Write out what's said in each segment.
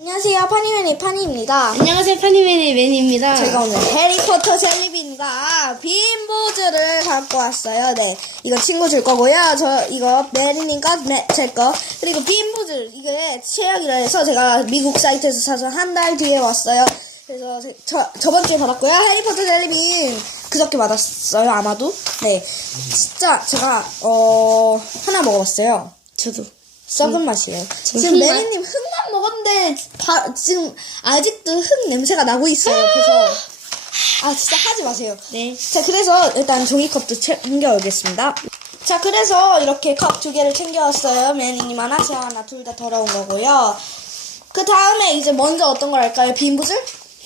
안녕하세요. 파니맨의 파니입니다. 안녕하세요, 파니맨의 맨입니다. 제가 오늘 해리포터 젤리빈과 빈보즈를 갖고 왔어요. 네. 이거 친구 줄 거고요. 저, 이거 메리님 거, 메, 제 거. 그리고 빈보즈, 이게 최악이라 해서 제가 미국 사이트에서 사서 한 달 뒤에 왔어요. 그래서 제- 저, 저번 주에 받았고요. 해리포터 젤리빈 그저께 받았어요. 아마도. 네. 진짜 제가, 어, 하나 먹어봤어요. 저도. 썩은 맛이에요. 지금 지금? 메리님 흙만 먹었는데 바- 지금 아직도 흙 냄새가 나고 있어요. 그래서 아 진짜 하지 마세요. 네. 자 그래서 일단 종이컵도 챙겨 오겠습니다. 자 그래서 이렇게 컵 두 개를 챙겨왔어요. 메리님 하나, 제 하나 둘 다 더러운 거고요. 그 다음에 이제 먼저 어떤 걸 할까요? 빈부질?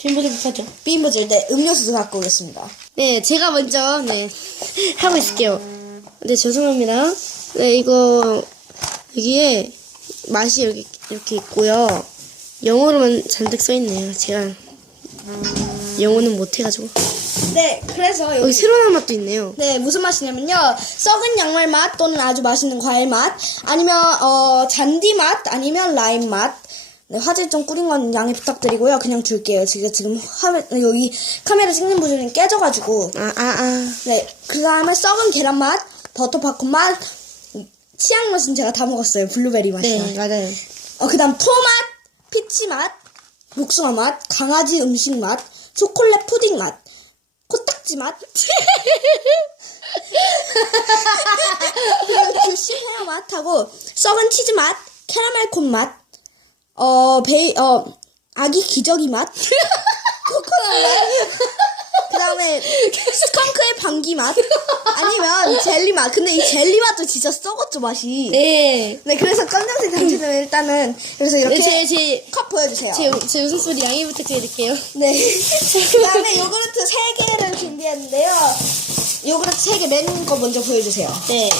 빈보드부터 하죠. 빈부질 네 음료수도 갖고 오겠습니다. 네, 제가 먼저, 네, 하고 있을게요. 네, 죄송합니다. 네, 이거, 여기에 맛이 이렇게, 이렇게 있고요. 영어로만 잔뜩 써있네요. 제가 영어는 못해가지고. 네 그래서 여기 여기 새로 나온 맛도 있네요. 네, 무슨 맛이냐면요. 썩은 양말 맛 또는 아주 맛있는 과일 맛 아니면 어 잔디 맛 아니면 라임 맛. 네, 화질 좀 꾸린 건 양해 부탁드리고요. 그냥 줄게요. 제가 지금 화면 여기 카메라 찍는 부분이 깨져가지고. 아, 아, 아. 네, 그 다음에 썩은 계란 맛, 버터 팝콘 맛, 치약 맛은 제가 다 먹었어요. 블루베리 맛이요. 네, 맞아요. 어, 그 다음 토맛, 피치 맛, 복숭아 맛, 강아지 음식 맛, 초콜릿 푸딩 맛, 코딱지 맛, 헤어 맛하고 썩은 치즈 맛, 캐러멜 콘 맛, 어, 베이, 어, 아기 기저귀 맛, 코코넛 맛, 그 다음에 스컹크의 방귀 맛, 아니면 젤리 맛. 근데 이 젤리 맛도 진짜 썩었죠, 맛이. 네. 네, 그래서 검정색 당신은 일단은 그래서 이렇게 제, 제, 컵 보여주세요. 제, 제 웃음소리 양해 부탁드릴게요. 네. 그다음에 요구르트 3 개를 준비했는데요. 요구르트 3개 맨 거 먼저 보여주세요. 네.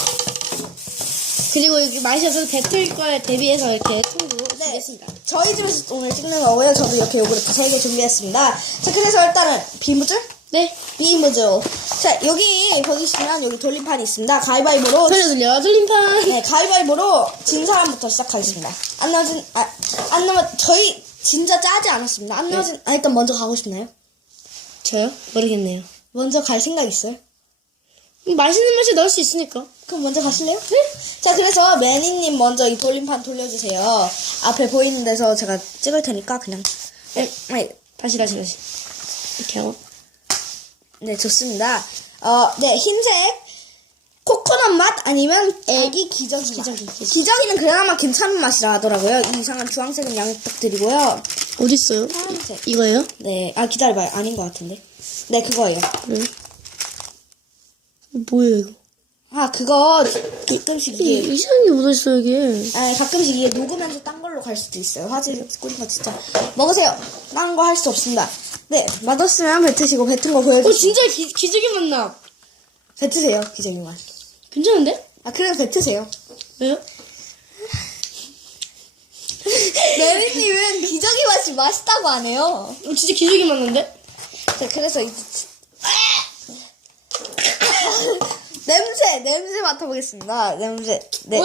그리고 여기 마셔서 뱉을 걸 대비해서 이렇게 통도 네. 주겠습니다. 저희 집에서 오늘 찍는 거고요. 저도 이렇게 요구르트 3개 준비했습니다. 자, 그래서 일단은 비무줄? 네. 비무줄. 자, 여기 보시면 여기 돌림판이 있습니다. 가위바위보로 돌려 돌려 돌림판. 네, 가위바위보로 진 사람부터 시작하겠습니다. 안 나진, 아, 안 나면, 저희 진짜 짜지 않았습니다. 안 나진, 아, 일단 먼저 가고 싶나요? 저요? 모르겠네요. 먼저 갈 생각 있어요? 맛있는 맛이 넣을 수 있으니까. 그럼 먼저 가실래요? 네. 자, 그래서 매니님 먼저 이 돌림판 돌려주세요. 앞에 보이는 데서 제가 찍을 테니까 그냥. 네, 네, 다시 다시 다시. 이렇게 하고. 네, 좋습니다. 어, 네, 흰색 코코넛 맛 아니면 애기 기저귀 맛. 기저귀, 기저귀. 기저귀는 그나마 괜찮은 맛이라 하더라고요. 이 이상한 주황색은 양해 부탁드리고요. 어디 있어요? 파란색. 이거예요? 네, 아 기다려봐요. 아닌 것 같은데. 네, 그거예요. 네. 뭐예요 이거? 아, 그거 가끔씩 이, 이게 이상한 게 묻어있어 여기. 아, 가끔씩 이게 녹으면서 딴 걸로 갈 수도 있어요. 화질 꾸린 거 진짜. 먹으세요. 딴 거 할 수 없습니다. 네, 맛없으면 뱉으시고 뱉은 거어 보여주세요. 진짜 기, 기저귀 맛나. 뱉으세요, 기저귀 맛. 괜찮은데? 아, 그래도 뱉으세요. 왜요? 메리님은 기저귀 맛이 맛있다고 안 해요. 어, 진짜 기저귀 맛난데? 자, 그래서 이제 지- 냄새, 냄새 맡아보겠습니다. 냄새. 네.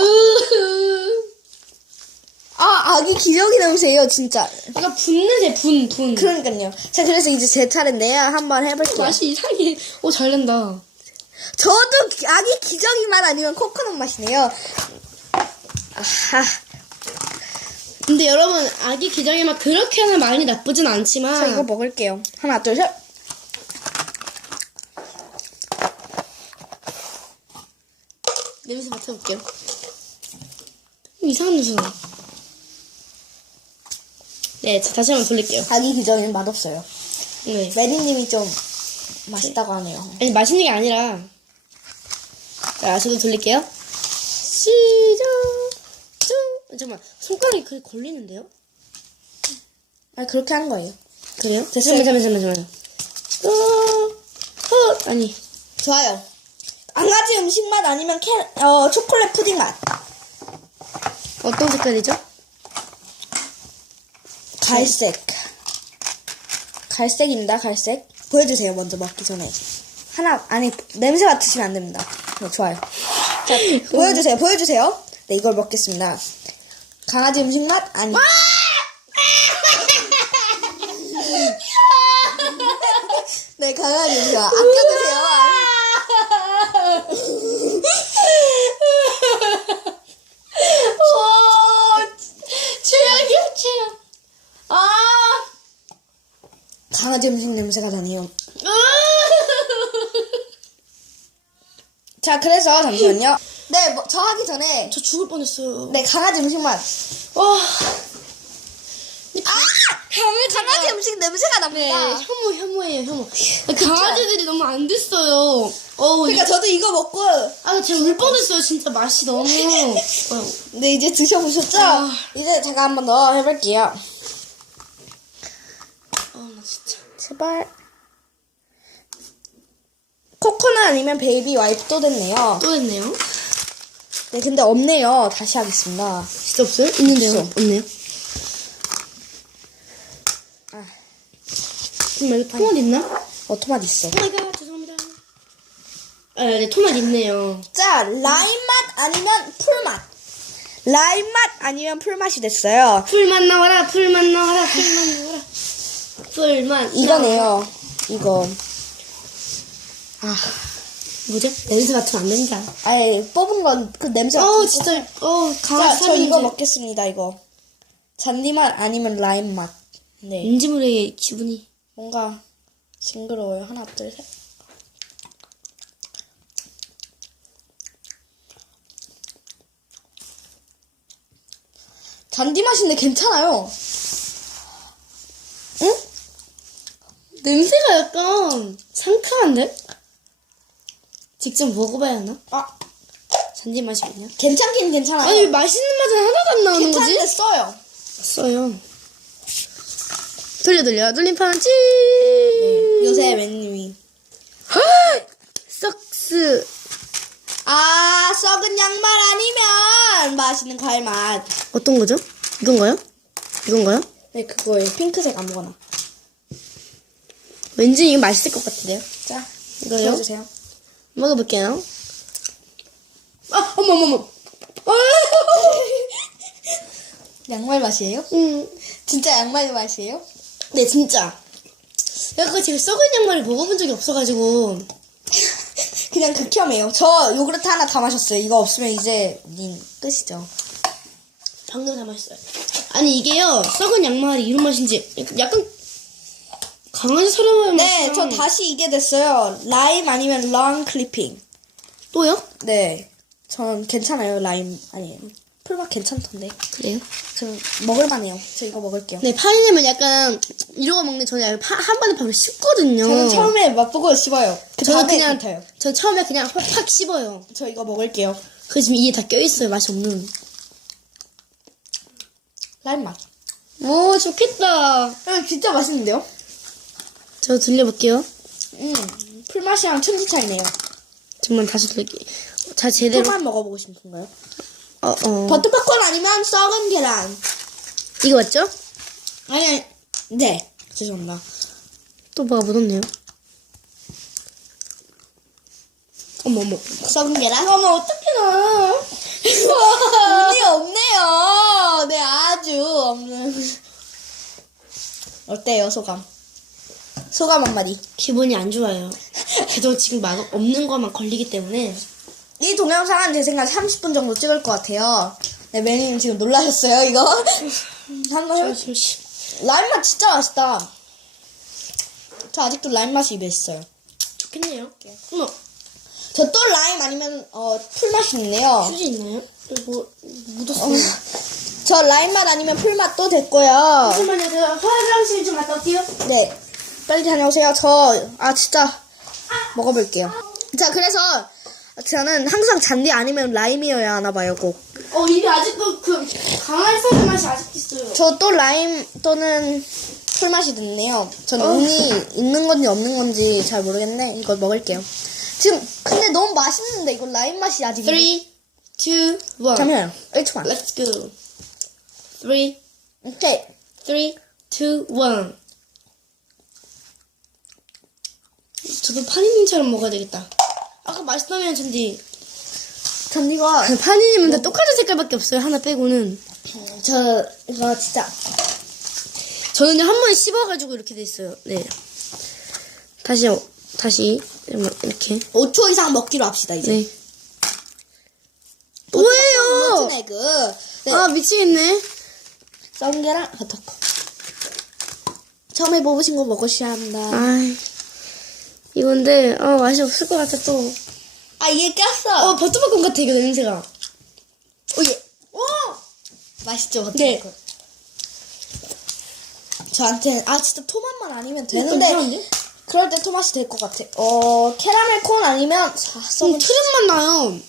아, 아기 기저귀 냄새예요, 진짜. 약간 분 냄새 분 분. 그러니까요. 자, 그래서 이제 제 차례인데요. 한번 해볼게요. 맛이 이상해. 오잘 난다. 저도 기- 아기 기저귀 맛 아니면 코코넛 맛이네요. 아하. 근데 여러분 아기 기저귀 맛 그렇게는 많이 나쁘진 않지만. 자, 이거 먹을게요. 하나, 둘, 셋. 냄새 맡아볼게요. 이상한 냄새 나. 네, 자, 다시 한번 돌릴게요. 아기 기저귀는 맛없어요. 네. 메리님이 좀 맛있다고 하네요. 아니, 맛있는 게 아니라. 자, 저도 돌릴게요. 시작! 쭉! 잠깐만, 손가락이 그게 걸리는데요? 아, 그렇게 하는 거예요. 그래요? 됐어요. 잠깐만, 잠깐만, 잠깐만. 어, 어, 아니. 좋아요. 강아지 음식 맛 아니면 캐, 어, 초콜릿 푸딩 맛. 어떤 색깔이죠? 갈색. 갈색입니다, 갈색. 보여주세요, 먼저 먹기 전에. 하나, 아니, 냄새 맡으시면 안 됩니다. 네, 좋아요. 자, 보여주세요, 보여주세요. 네, 이걸 먹겠습니다. 강아지 음식 맛? 아니. 네, 강아지 음식 맛. 아껴드세요. 와, 최악이야, 최악. 아, 강아지 음식 냄새가 나네요. 자, 그래서 잠시만요. 네, 뭐, 저 하기 전에 저 죽을 뻔했어요. 네, 강아지 음식만. 와, 아! 강아지 음식 냄새가 네, 납니다. 혐오, 혐오예요, 혐오. 강아지들이 너무 안 됐어요. 어우, 그러니까 저도 이거 먹고 아, 제가 울 뻔했어요. 진짜 맛이 너무. 어, 네, 이제 드셔보셨죠? 아. 이제 제가 한번 더 해볼게요. 진짜. 제발. 코코넛 아니면 베이비 와이프도 됐네요. 또 했네요. 네, 근데 없네요. 다시 하겠습니다. 진짜 없어요? 있는데요? 없어. 없네요. 아. 정말 토맛 있나? 어, 토마토 있어. 오마이갓, 죄송합니다. 아, 네, 토맛 있네요. 자, 라임 맛 아니면 풀맛. 라임 맛 아니면 풀맛이 됐어요. 풀만 나와라, 풀만 나와라, 풀만 나와라. 풀만. 이거네요. 이거. 아, 뭐죠? 냄새 맡으면 안 된다. 아예 뽑은 건 그 냄새가. 어우, 좀 진짜, 자, 강아지 저. 이거 먹겠습니다, 이거. 잔디 맛 아니면 라임 맛. 네. 왠지 모르게 기분이. 뭔가 징그러워요. 하나, 둘, 셋. 잔디 맛인데 괜찮아요. 응? 냄새가 약간 상큼한데? 직접 먹어봐야 하나? 아, 잔디 맛이 뭐냐? 괜찮긴 괜찮아요. 아니, 왜 맛있는 맛은 하나도 안 나오는 거지? 괜찮은데 써요. 써요. 돌려, 돌려. 돌림 펀치! 요새 맨님이. 썩스. 아, 썩은 양말 아니면 맛있는 과일 맛. 어떤 거죠? 이건가요? 이건가요? 네, 그거예요. 핑크색 아무거나. 왠지 이거 맛있을 것 같은데요? 자, 이거요? 들어주세요. 먹어볼게요. 아, 어머, 어머, 어머. 양말 맛이에요? 음. 진짜 양말 맛이에요? 네, 진짜. 약간 제가 썩은 양말을 먹어본 적이 없어가지고. 그냥 극혐이에요. 저 요구르트 하나 다 마셨어요. 이거 없으면 이제 님 끝이죠. 방금 다 맛있어요. 아니, 이게요, 썩은 양말이 이런 맛인지, 약간 강아지 사람의 네, 맛이랑- 저 다시 이게 됐어요. 라임 아니면 long 클리핑. 또요? 네, 전 괜찮아요. 라임 아니에요. 풀맛 괜찮던데. 그래요? 저 먹을만해요. 저 이거 먹을게요. 네, 파인애플은 약간, 이러고 먹는 저는 약간 파- 한 번에 밥을 씹거든요. 저는 처음에 맛보고 씹어요. 그 저는 그냥, 같아요. 전 처음에 그냥 확, 확 씹어요. 저 이거 먹을게요. 그래서 지금 이게 다 껴있어요, 맛이 없는. 라임 맛. 오, 좋겠다. 이거 진짜 맛있는데요? 저 들려볼게요. 음, 풀맛이랑 천지 차이네요. 정말 다시 들릴게요. 자, 제대로. 풀맛 먹어보고 싶은가요? 어, 어. 버터팝콘 아니면 썩은 계란. 이거 맞죠? 아니, 네. 죄송합니다. 또 뭐가 묻었네요. 어머, 어머. 썩은 계란? 어머, 어떻게 나. 운이 없네요. 네, 아주 없는. 어때요, 소감? 소감 한마디. 기분이 안 좋아요. 계속 지금 막 없는 것만 걸리기 때문에. 이 동영상은 제 생각에 30분 정도 찍을 것 같아요. 네, 매니님 지금 놀라셨어요, 이거? 한번 해볼 잠시. 라임 맛 진짜 맛있다. 저 아직도 라임 맛이 입에 있어요. 좋겠네요. 어머, 저 또 라임 아니면 어, 풀 맛이 있네요. 휴지 있나요? 뭐, 묻었어. 어, 저 라임 맛 아니면 풀맛 또 됐고요. 잠깐만요. 제가 화장실 좀 갔다 올게요. 네, 빨리 다녀오세요. 저 아 진짜 먹어볼게요. 자, 그래서 저는 항상 잔디 아니면 라임이어야 하나 봐요, 꼭. 어, 입에 아직도 그 강아지 사는 맛이 아직도 있어요. 저 또 라임 또는 풀 맛이 됐네요. 전 운이 있는 건지 없는 건지 잘 모르겠네. 이거 먹을게요. 지금 근데 너무 맛있는데 이거 라임 맛이 아직 3, 2, 1. 잠시만요. 1초만. Let's go. 3, 오케이. 3, 2, 1. 저도 파니님처럼 먹어야 되겠다. 아까 맛있다면 전디. 전 이거 파니님은 다 똑같은 색깔밖에 없어요. 하나 빼고는. 저 이거 진짜 저는 한 번에 씹어가지고 이렇게 돼 있어요. 네. 다시, 어, 다시, 이렇게. 5초 이상 먹기로 합시다, 이제. 네. 뭐예요? 로튼 에그. 네. 아, 미치겠네. 썬 계란, 버터커. 처음 해보신 거 먹으셔야 합니다. 아이. 이건데, 어, 맛이 없을 것 같아, 또. 아, 이게 꼈어. 어, 버터볶음 같아, 이거 냄새가. 오, 예. 오! 맛있죠, 버터커. 네. 저한테, 아, 진짜 토맛만 아니면 좀 되는데. 그럴 때 토맛이 될 것 같아. 어, 캐러멜 콘 아니면, 자, 썩은, 음, 트름 맛 나요.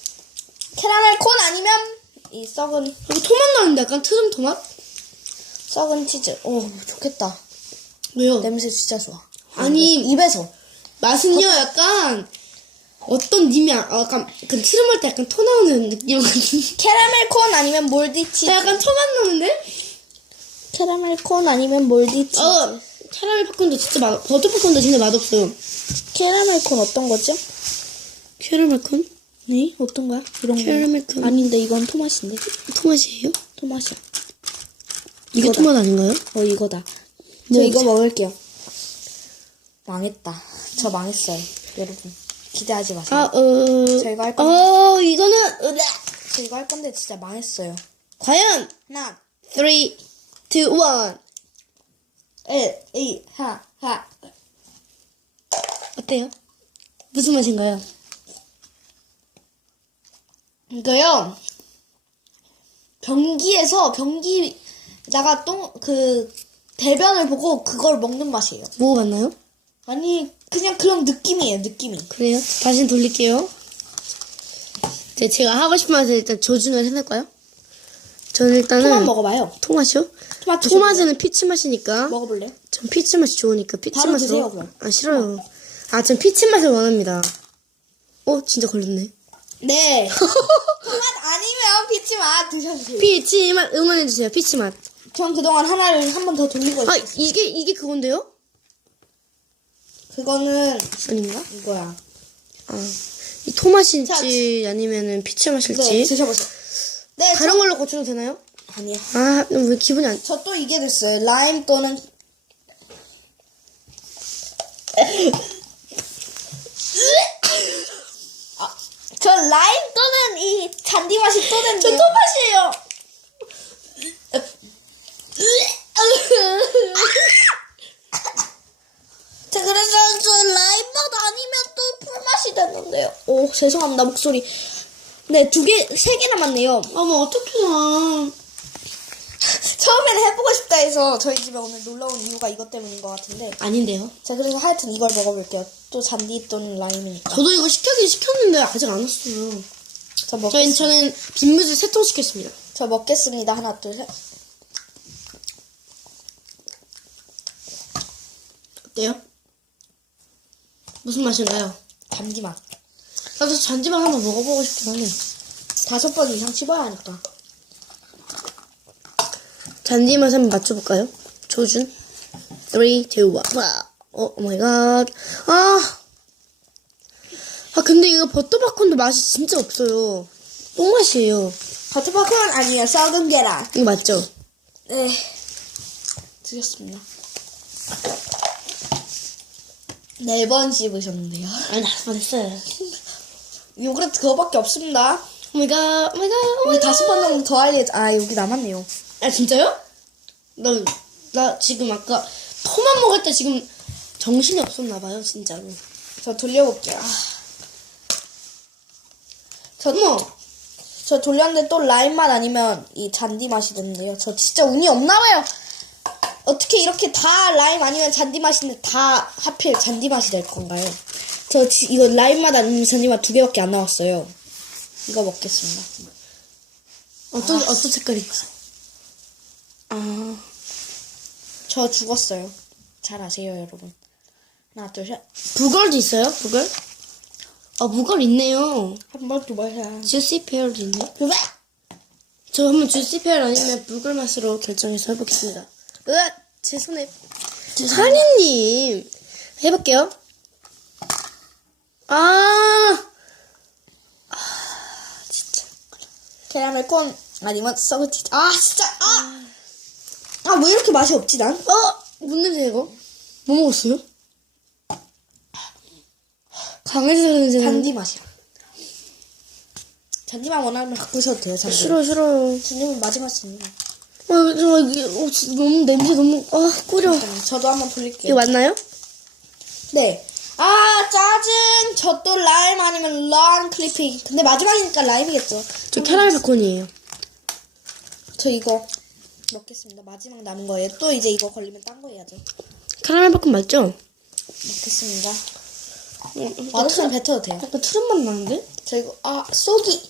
캐러멜 콘 아니면, 이 썩은, 여기 토맛 나는데 약간 트름 토맛? 썩은 치즈. 오, 좋겠다. 왜요? 냄새 진짜 좋아. 아니, 입에서. 맛은요, 약간, 어떤 님이, 아, 어, 약간, 그 트름할 때 약간 토 나오는 느낌이거든요. 캐러멜 콘 아니면 몰디 치즈. 아, 약간 토맛 나는데? 캐러멜 콘 아니면 몰디 치즈. 어, 차라리 팝콘도 진짜 맛, 버터 팝콘도 진짜 맛없어요. 캐러멜 콘 어떤 거죠? 캐러멜 콘? 네? 어떤 거야? 이런 거. 캐러멜 콘. 아닌데 이건 토맛인데. 토맛이에요? 토맛이야. 이게 이거다. 토맛 아닌가요? 어 이거다. 저 뭐지? 이거 먹을게요. 망했다. 저 망했어요. 여러분 기대하지 마세요. 아, 어. 저희가 할 건데. 어, 이거는, 으라! 저 이거 할 건데 진짜 망했어요. 과연, 하나, 3, 2, 1. 일, 이, 하, 하. 어때요? 무슨 맛인가요? 이거요. 변기에서 변기다가 똥 그 대변을 보고 그걸 먹는 맛이에요. 먹어봤나요? 아니 그냥 그런 느낌이에요. 느낌이. 그래요? 다시 돌릴게요. 이제 제가 하고 싶은 맛을 일단 조준을 해낼까요? 저는 일단은 토맛 먹어봐요. 토맛이요? 토마토 토맛에는 피치 맛이니까 먹어볼래요? 전 피치 맛이 좋으니까 피치 바로 맛으로 드세요, 그럼. 아 싫어요. 아 전 피치 맛을 원합니다. 어 진짜 걸렸네. 네. 토맛 아니면 피치 맛 드셔주세요. 피치 맛 응원해 주세요. 피치 맛. 전 그동안 하나를 한 번 더 돌리고 아 있어요. 이게 이게 그건데요? 그거는 아닌가? 이거야. 아 이 토맛일지 자, 아니면은 피치 맛일지 네, 드셔보세요. 네, 다른 걸로 고쳐도 되나요? 저, 아니요. 아 왜 기분이 안 저 또 이게 됐어요. 라임 또는 아, 저 라임 또는 이 잔디 맛이 또 된대요. 저 토맛이에요. 자, 그래서 저 라임 맛 아니면 또 풀맛이 됐는데요. 오, 죄송합니다, 목소리. 네, 두 개, 세 개 남았네요. 어머 어떡해 처음에는 해보고 싶다 해서 저희 집에 오늘 놀러 온 이유가 이것 때문인 것 같은데. 아닌데요? 자, 그래서 하여튼 이걸 먹어볼게요. 또 잔디 또는 라임이니까. 저도 이거 시켜긴 시켰는데 아직 안 왔어요. 저, 먹, 저희는 저는 빈무즈 세통 시켰습니다. 저 먹겠습니다. 하나, 둘, 셋. 어때요? 무슨 맛인가요? 잔디 맛. 나도 잔디만 한번 먹어보고 싶긴 하네. 다섯 번 이상 씹어야 하니까. 잔디 맛 한번 맞춰볼까요? 조준. 3, 2, 1. 와. 오 마이 갓. 아. 아, 근데 이거 버터팝콘도 맛이 진짜 없어요. 똥맛이에요. 버터팝콘 아니에요. 썩은 계란. 이거 맞죠? 네. 드셨습니다. 네 번 씹으셨는데요. 아니, 나도 됐어요. 요구르트 그거밖에 없습니다. 오 마이 갓, 오 마이 갓, 오 마이 우리 갓. 다섯 번 정도 더할 예정. 아, 여기 남았네요. 아, 진짜요? 나, 나 지금 아까 토만 먹을 때 지금 정신이 없었나봐요, 진짜로. 저 돌려볼게요. 아. 저, 어머! 저 돌렸는데 또 라임 맛 아니면 이 잔디 맛이 됐는데요. 저 진짜 운이 없나봐요. 어떻게 이렇게 다 라임 아니면 잔디 맛인데 다 하필 잔디 맛이 될 건가요? 저 지- 이거 라임 맛 아니면 잔디 맛두 개밖에 안 나왔어요. 이거 먹겠습니다. 어떤, 어떤 색깔이? 아, 저 죽었어요. 잘 아세요, 여러분. 하나, 둘, 셋. 부걸도 있어요? 부걸? 아, 부걸 있네요. 한 번, 두 번, 셋. 주시 페어도 있네. 저 한번 주시 페어 아니면 부걸 맛으로 결정해서 해보겠습니다. 으악! 제 손에. 하니님! 해볼게요. 아! 캐러멜 콘 아니면 썩은 치즈. 아, 진짜, 아! 아, 왜 이렇게 맛이 없지, 난? 어! 뭔 냄새 이거? 뭐 먹었어요? 냄새 나는 잔디 맛이야. 잔디만 원하면 바꾸셔도 돼요, 잔디. 싫어 싫어요 잔디는 마지막 잔디. 어, 저 이게 어, 진짜 너무 냄새 너무 아 꾸려 저도 한번 이거 돌릴게요. 맞나요? 네. 아, 짜증. 저 또 라임 아니면 런 클리핑. 근데 마지막이니까 라임이겠죠. 저 캐러멜 베콘이에요 저 이거 먹겠습니다. 마지막 남은 거예요. 또 이제 이거 걸리면 딴 거 해야죠. 캐러멜 베콘 맞죠? 먹겠습니다. 음, 맛은 뱉어도 돼요. 약간 트름 맛 나는데? 저 이거, 아, 쏘기.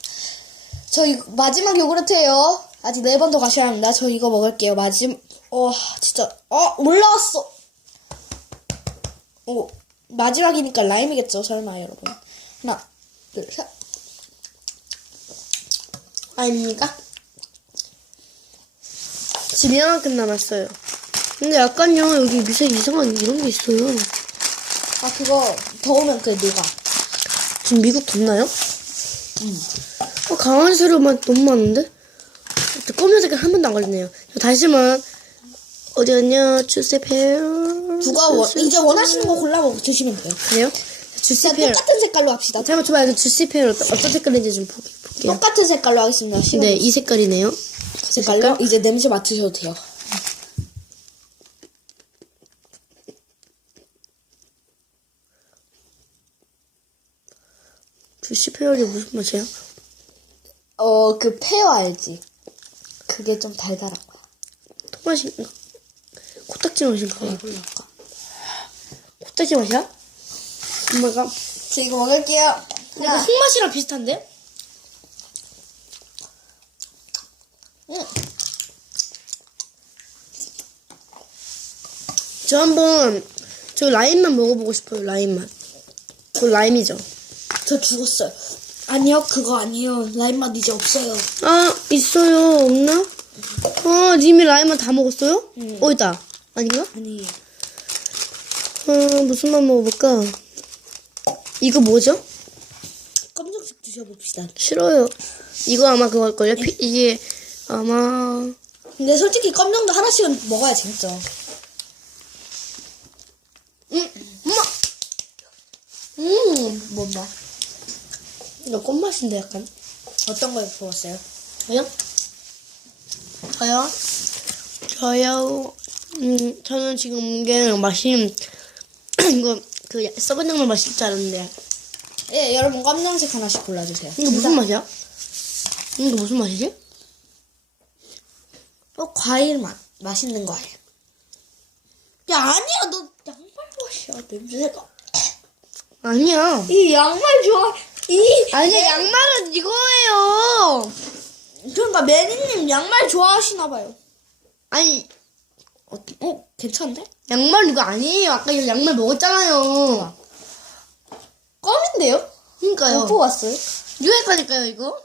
저 이거 마지막 요구르트예요. 아직 네 번 더 가셔야 합니다. 저 이거 먹을게요. 마지막, 어, 진짜, 어, 올라왔어. 오, 마지막이니까 라임이겠죠. 설마, 여러분. 하나, 둘, 셋. 아닙니까? 지금 이만큼 남았어요 근데 약간요 여기 미세 이상한 이런 게 있어요 아, 그거, 더우면 그게 녹아. 지금 미국 덥나요? 응. 어, 강아지 소리만 너무 많은데? 저 검은 색깔 한 번도 안 걸리네요. 저 다시만 어디 갔냐? 주세페. 누가 원, 이제 원하시는 거 골라 먹 주시면 돼요. 그래요? 진짜 주세페. 똑같은 색깔로 합시다. 잠깐만 줘봐요. 그 주세페를 어떤, 어떤 색깔인지 좀 보- 볼게요. 똑같은 색깔로 하겠습니다. 네, 이 색깔이네요. 그 색깔로 이제 냄새 맡으셔도 돼요. 주시페어이 무슨 맛이야? 어, 그 페어 알지? 그게 좀 달달한 거야. 토맛인가? 코딱지 맛인가? 몰랄까? 코딱지 맛이야? 엄마가 저 이거 먹을게요. 약간 하나, 콩맛이랑 비슷한데? 응. 저 한번 저 라임만 먹어보고 싶어요. 라임만. 그 라임이죠. 저 죽었어요. 아니요, 그거 아니에요. 라임 맛 이제 없어요. 아 있어요. 없나? 아 님이 라임만 다 먹었어요? 응. 어 있다. 아닌가? 아니, 아 무슨 맛 먹어볼까? 이거 뭐죠? 검정색 드셔봅시다. 싫어요. 이거 아마 그걸걸요? 피- 이게 아마 근데 솔직히 검정도 하나씩은 먹어야 재밌죠. 음, 엄마! 음, 뭔 맛? 이거 꽃맛인데 약간. 어떤 걸 먹었어요? 저요? 저요? 저요? 음 저는 지금 이게 맛이 이거 그 썩은 양말 맛일 줄 알았는데 예, 여러분 검정색 하나씩 골라주세요. 이거 무슨 맛이야? 이거 무슨 맛이지? 어, 과일 맛. 맛있는 과일. 야, 아니야. 너 양말 맛이야. 냄새가. 아니야. 이 양말 좋아. 이. 아니야 양말은 이거예요. 그러니까 매니님 양말 좋아하시나 봐요. 아니 어, 어, 괜찮은데? 양말 이거 아니에요. 아까 이거 양말 먹었잖아요. 껌인데요? 그러니까요. 못 뽑았어요? 유행가니까요 이거.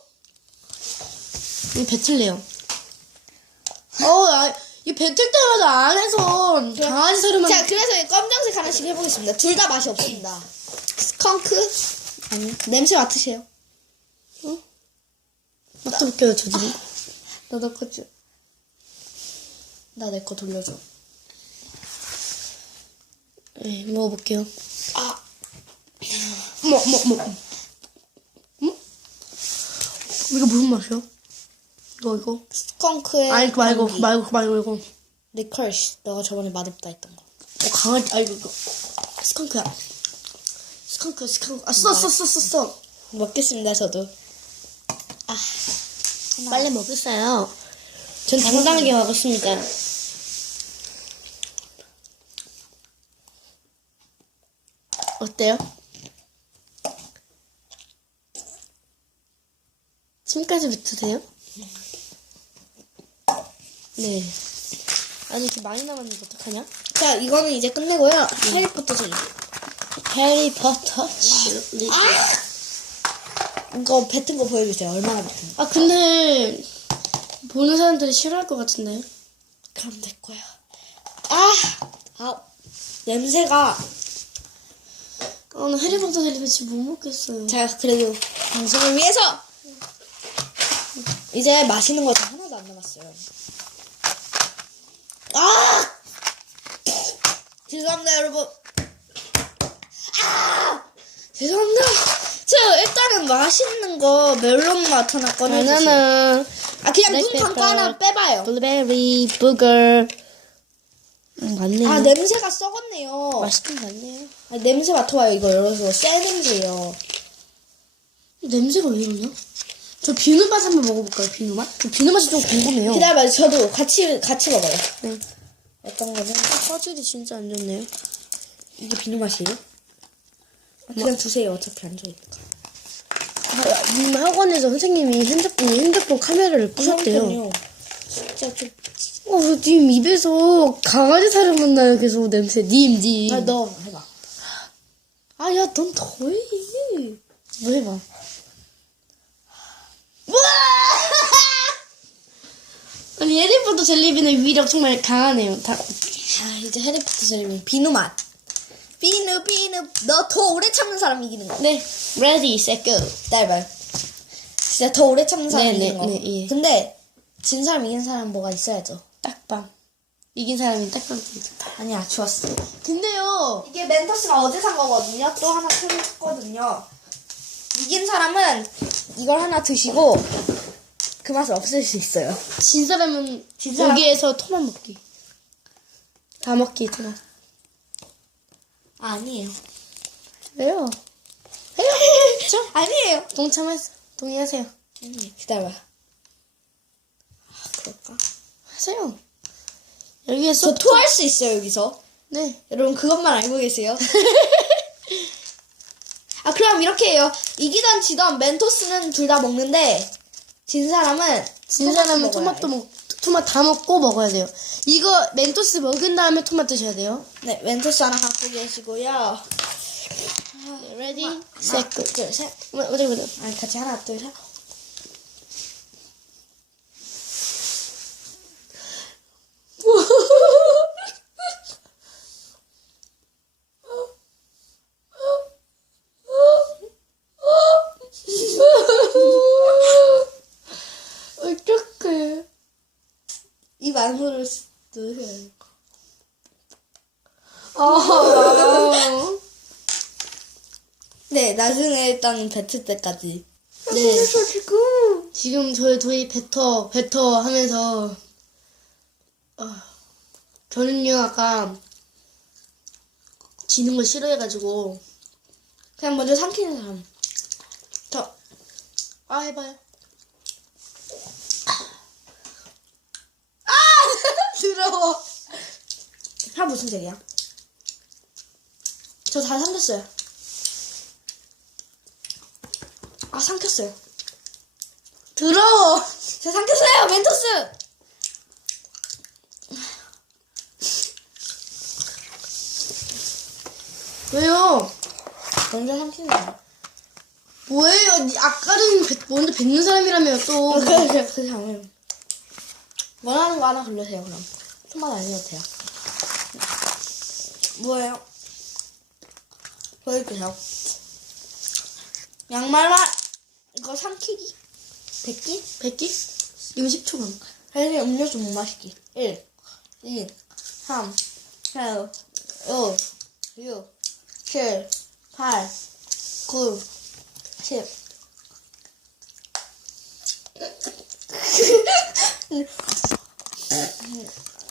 이거 뱉을래요. 어, 아, 이 뱉을 때마다 안에서 강아지 소리만. 자, 그래서 이 검정색 하나씩 해보겠습니다. 둘 다 맛이 없습니다. 스컹크? 아니, 냄새 맡으세요. 맡아볼게요, 저 지금. 너도 거 줘. 나내 거 돌려줘. 네, 먹어볼게요. 아, 뭐, 뭐, 뭐. 음? 이거 무슨 맛이야? 이거, 이거. 스컹크의 아니, 그거 말고, 향기. 말고, 말고, 이거. 리컬시. 너가 저번에 맛없다 했던 거. 어, 강아지, 아, 이거, 이거. 스컹크야. 스컹크, 스컹크. 아, 써, 써, 써, 써, 써. 먹겠습니다, 저도. 아, 빨리 먹겠어요. 전 당당하게 먹었습니다. 어때요? 침까지 뱉으세요? 네. 아니, 이렇게 많이 남았는데 어떡하냐? 자, 이거는 이제 끝내고요. 해리포터 좀. 해리포터 츄리. 이거 뱉은 거 보여주세요. 얼마나 뱉은 거. 아, 근데, 보는 사람들이 싫어할 것 같은데. 그럼 될 거야. 아, 아, 냄새가. 아, 오늘 해리포터 헬리베치 못 먹겠어요. 자, 그래도 방송을 위해서 이제 마시는 거 다 하나도 안 남았어요. 아! 죄송합니다, 여러분. 아! 죄송합니다. 저 일단은 맛있는 거 멜론 맛 하나 꺼내주세요. 바나나, 아 그냥 눈. 감고 하나 빼봐요. 블루베리, 부거. 음, 맞네요. 아 냄새가 썩었네요. 맛있는 거 같네요. 아, 냄새 맡아봐요 이거 열어서 쎄 냄새예요. 냄새가 왜 이러냐? 저 비누 맛 한번 먹어볼까요? 비누 맛? 저 비누 맛이 좀 궁금해요. 기다려봐요. 저도 같이 같이 먹어요. 네. 어떤 거는 화질이 진짜 안 좋네요. 이게 비누 맛이에요? 아, 그냥 주세요. 어차피 안 좋으니까. 아, 님 학원에서 선생님이 핸드폰, 핸드폰 카메라를 부셨대요. 진짜 좀. 어, 님 입에서 강아지 살을 만나요. 계속 냄새. 님, 님. 아, 너 해봐. 아, 야, 넌 더해. 너 해봐. 아니, 해리포터 젤리비는 위력 정말 강하네요. 다. 아, 이제 해리포터 젤리 비누 맛. 비누 비누 너 더 오래 참는 사람 이기는 거. 네. Ready, set, go. 기다려봐요. 진짜 더 오래 참는 사람 네, 이기는 네, 거. 네, 예. 근데 진 사람 이긴 사람 뭐가 있어야죠. 딱밤. 이긴 사람이 딱밤. 아니야, 좋았어. 근데요. 이게 멘토스가 어제 산 거거든요. 또 하나 풀었거든요. 이긴 사람은 이걸 하나 드시고 그 맛을 없앨 수 있어요. 진 사람은 진 사람- 여기에서 토막 먹기. 다 먹기, 토막. 아, 아니에요. 왜요? 저 아니에요. 동참하세요. 동의하세요. 아니, 기다려봐. 아, 그럴까? 하세요. 여기에서 저 토할 수 있어요, 여기서. 네. 여러분 그것만 알고 계세요? 아 그럼 이렇게 해요. 이기던 지던 멘토스는 둘 다 먹는데 진 사람은 진 토마토 사람은 먹어야 토마토 해요. 먹, 토마토 다 먹고 먹어야 돼요. 이거 멘토스 먹은 다음에 토마토 드셔야 돼요. 네 멘토스 하나 갖고 계시고요. 레디, 하나 셋, 둘 셋. 어디 보자. 아니 같이 하나 둘 셋. 어떡해. 입 넣으세요. 아, 네 나중에 일단 뱉을 때까지. 네. 지금. 지금 저희 둘이 뱉어, 뱉어 하면서, 아, 저는요, 아까, 지는 걸 싫어해가지고, 그냥 먼저 삼키는 사람. 저 아, 해봐요. 더러워. 하 무슨 색이야? 저 다 삼켰어요. 아 삼켰어요. 더러워! 저 삼켰어요 멘토스. 왜요? 먼저 삼키는 사람. 뭐예요? 니 아까 전에 뱉- 먼저 뱉는 사람이라며 또. 어, 그래 그래 그 다음에 원하는 거 하나 고르세요 그럼. 토마토 아니어도 돼요. 뭐예요? 보여주세요. 양말만 이거 삼키기. 백기? 뱉기? 이거 10초만. 사실 음료수 못 마시기. 1, 2, 3, 4, 5, 6, 7, 8, 9, 10.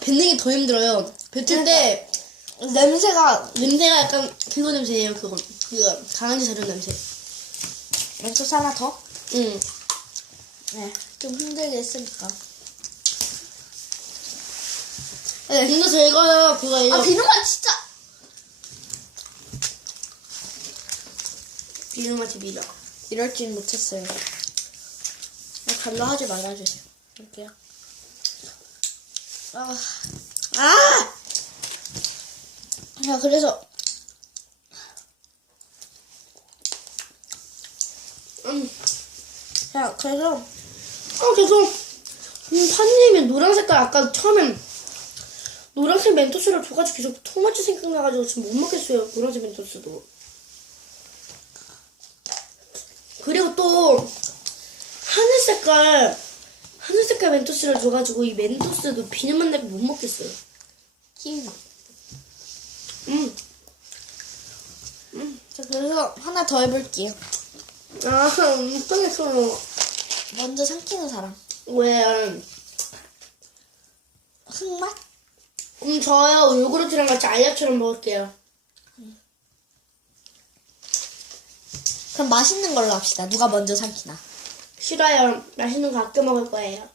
뱉는 게 더 힘들어요. 뱉을 때 냄새가 냄새가 약간 그거 냄새예요. 그거 그거 강아지 사료 냄새. 멘토스 하나 더? 응. 네, 좀 힘들게 했으니까. 네, 근데 저희가 그거예요. 아, 비누맛 진짜! 비누 맛이 미려. 이럴 줄 못했어요. 아, 갈라 하지 말아주세요. 이렇게요. 아, 아! 자, 그래서, 음. 자, 그래서, 아 죄송. 음, 파님이 노란 색깔 아까 처음엔 노란색 멘토스를 줘가지고 계속 토마토 생각나가지고 지금 못 먹겠어요. 노란색 멘토스도. 그리고 또 하늘 색깔 하늘 색깔 멘토스를 줘가지고 이 멘토스도 비누만 나고 못 먹겠어요. 키위. 음. 자, 그래서 하나 더 해볼게요. 아, 못하겠어요. 먼저 삼키는 사람. 왜? 흑맛? 음, 저요. 요구르트랑 같이 알약처럼 먹을게요. 그럼 맛있는 걸로 합시다. 누가 먼저 삼키나. 싫어요. 맛있는 거 아껴 먹을 거예요.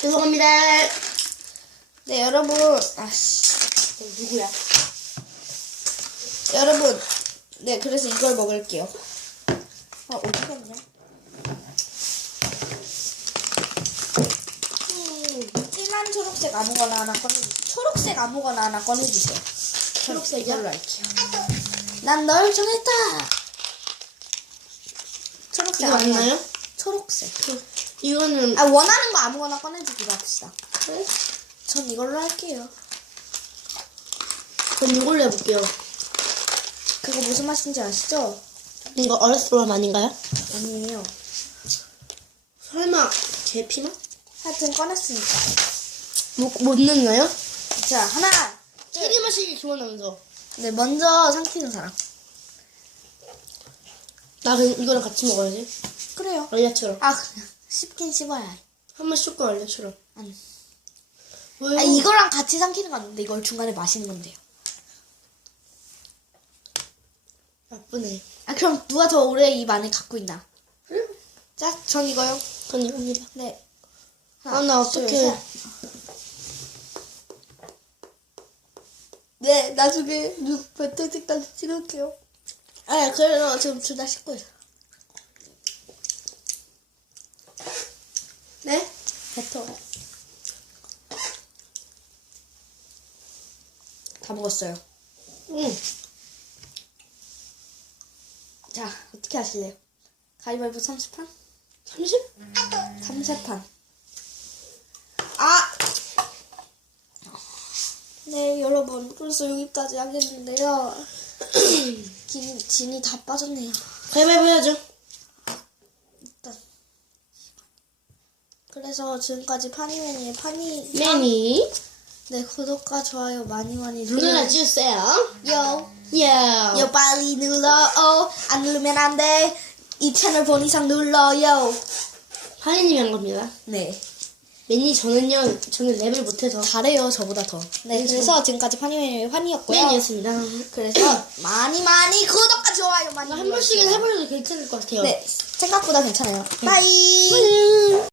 죄송합니다. 네, 여러분. 아씨. 어, 누구야? 여러분. 네, 그래서 이걸 먹을게요. 아, 어디 갔냐? 음, 진한 초록색 아무거나 하나 꺼내주세요. 초록색 아무거나 하나 꺼내주세요. 초록색이요? 이걸로 할게요. 난 널 정했다! 초록색 이거. 맞나요? 초록색. 이거는 아, 원하는 거 아무거나 꺼내주기로 합시다. 전 이걸로 할게요. 전 이걸로 해볼게요. 그거 무슨 맛인지 아시죠? 이거 어레스트롬 아닌가요? 아니에요. 설마 계피 맛? 하여튼 꺼냈으니까. 못, 못 넣나요? 자, 하나. 체리 마시기 좋아하면서. 네, 먼저 삼키는 사람. 나 그냥 이거랑 같이 먹어야지. 그래요. 알약처럼. 아, 그냥 씹긴 씹어야 해. 한번 씹고 알약처럼. 아니. 왜요? 아, 이거랑 같이 삼키는 거 아닌데 이걸 중간에 마시는 건데요. 나쁘네. 아, 그럼 누가 더 오래 입 안에 갖고 있나? 그래? 자, 전 이거요. 전 이겁니다. 네. 아, 나 어떡해. 둘, 셋. 네, 나중에 눈 뱉을 때까지 찍을게요. 아, 그래서 지금 둘 다 씻고 있어. 네? 뱉어. 다 먹었어요. 응. 자, 어떻게 하실래요? 가위바위보 30판? 30? 3세판. 아! 네, 여러분. 그래서 여기까지 하겠는데요. 진, 진이 다 빠졌네요. 가위바위보 해야죠. 일단. 그래서 지금까지 파니맨이의 파니. 매니. 네, 구독과 좋아요 많이 많이 눌러주세요. 요. 야. 요, 빨리 눌러. 어, 안 누르면 안 돼. 이 채널 본 이상 눌러요. 파니님이 한 겁니다. 네. 매니 저는요, 저는 랩을 못해서 잘해요, 저보다 더. 네, 그래서 지금까지 파니맨의 환이었고요. 매니였습니다. 그래서 많이 많이 구독과 좋아요 많이 한 번씩은 눌러주세요. 해보셔도 괜찮을 것 같아요. 네 생각보다 괜찮아요. 바이. 음.